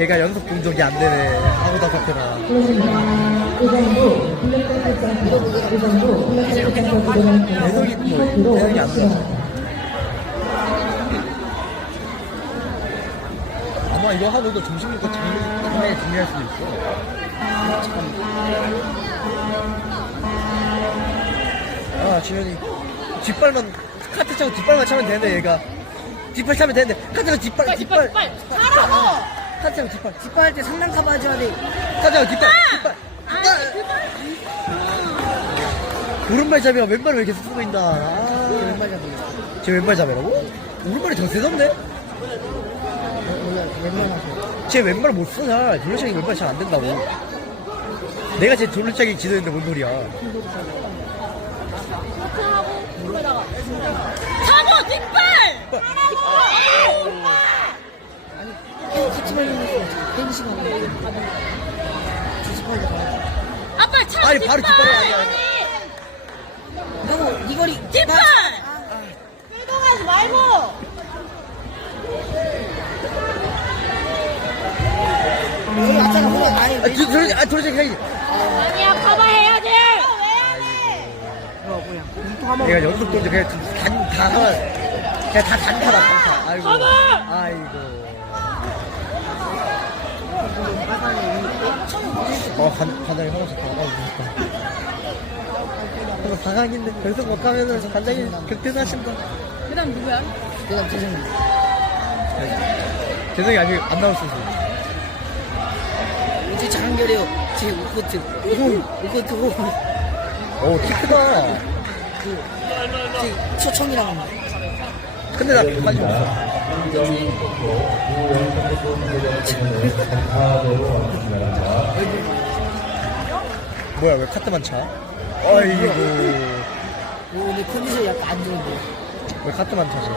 얘가 연속 공격이 안 되네. 아무다 잡혀라. 안 돼. 아마 이거 하고 도 점심 먹고 장례, 정리할 수도 있어. 아, 지현이. 뒷발만, 카트 차고 뒷발만 차면 되는데, 얘가. 뒷발 차면 되는데, 카트 차고 뒷발, 뒷발. 가라고! 카 트 차고 뒷발. 뒷발 할 때 상단카 맞아야 돼. 카트 차고 뒷발, 뒷발. 아니. 그걸 오른발 잡이가 왼발을 왜 계속 쓰고 있나. 아, 왼발 잡이. 제 왼발 잡이라고? 오른발이 더 세던데? 원래 왼발 하세요. 제 왼발 못 써, 잘. 돌려차기 왼발 잘 안 된다고. 내가 제 돌려차기 지도했는데 뭔 소리야. 잡아 뒷발! 같이 걸리면서. 아빠 차 아니, 바로 뒷발이 아니야. 너, 니 거리. 뒷발! 이동하지 말고! 여기 왔잖아, 뭐야. 아니, 아, 도, 돌려, 아, 돌려차기 가야지. 아니야 커버 해야지! 뭐야, 뭐야. 공통 한번. 내가 연속 돌려 그냥 단, 다 하면, 그냥 다 단타다, 단타. 아이고. 아이고. 어, 간, 간장이 하나씩 다 가고. 그래서 4강인데, 연속 못 가면은 간장이 극대사신다. 그 다음 누구야? 그 다음 재승이. 재성이 아직 안 나올 수 있어. 이제 장결이요. 제 오코트. 오코트 호. 오, 키 크다. 그, 제 초청이랑. 근데 나 관심 없어. 뭐야, 왜 카트만 차? 아이고. 오, 근데 컨디션이 약간 안 좋은데. 왜 카트만 차지?